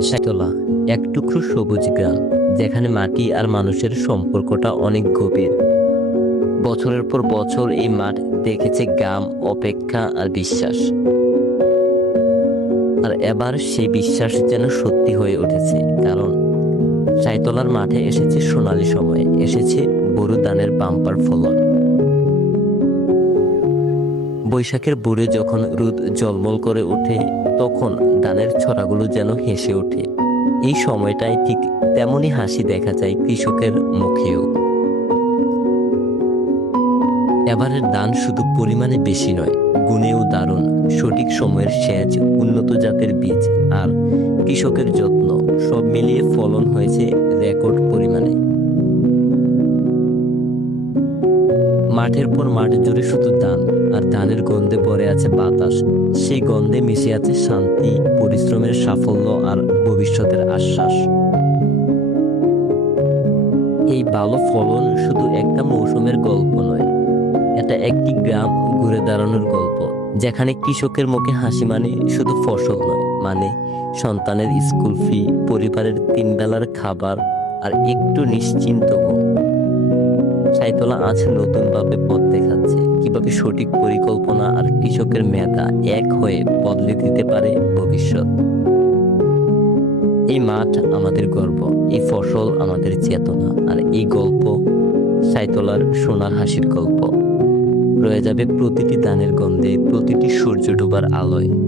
সাইতলা, এক টুকরো সবুজ গ্রাম, যেখানে মাটি আর মানুষের সম্পর্কটা অনেক গভীর। বছরের পর বছর এই মাঠ দেখেছে গাম অপেক্ষা আর বিশ্বাস। আর এবার সেই বিশ্বাস যেন সত্যি হয়ে উঠেছে, কারণ সাইতলার মাঠে এসেছে সোনালি সময়, এসেছে বড় বাম্পার ফলন। বৈশাখের বুড়ে যখন রোদ জলমল করে ওঠে, তখন ধানের ছড়াগুলো যেন হেসে ওঠে। এই সময়টায় ঠিক তেমনই হাসি দেখা যায় কৃষকের মুখেও। এবারের দান শুধু পরিমাণে বেশি নয়, গুণেও দারুণ। সঠিক সময়ের সেচ, উন্নত জাতের বীজ আর কৃষকের যত্ন সব মিলিয়ে ফলন হয়েছে রেকর্ড পরিমাণে। মাঠের পর মাঠ জুড়ে শুধু ধান, আর ধানের গন্ধে ভরে আছে বাতাস সেই গন্ধে মিশে আছে শান্তি, পরিশ্রমের সাফল্য আর ভবিষ্যতের আশ্বাস এই ভালো ফলন শুধু একটা মৌসুমের গল্প নয়, এটা একটি গ্রাম ঘুরে দাঁড়ানোর গল্প, যেখানে কৃষকের মুখে হাসি মানে শুধু ফসল নয় মানে সন্তানের স্কুল ফি পরিবারের তিন বেলার খাবার, আর একটু নিশ্চিন্ত। সাইতলা আজ নতুনভাবে পথ দেখাচ্ছে। কীভাবে সঠিক পরিকল্পনা আর কৃষকের মেধা এক হয়ে বদলে দিতে পারে ভবিষ্যৎ? এই মাঠ আমাদের গর্ব, এই ফসল আমাদের চেতনা, আর এই গল্প সাইতলার সোনার হাসির গল্প। রয়ে যাবে প্রতিটি দানের গন্ধে, প্রতিটি সূর্য ডোবার আলোয়।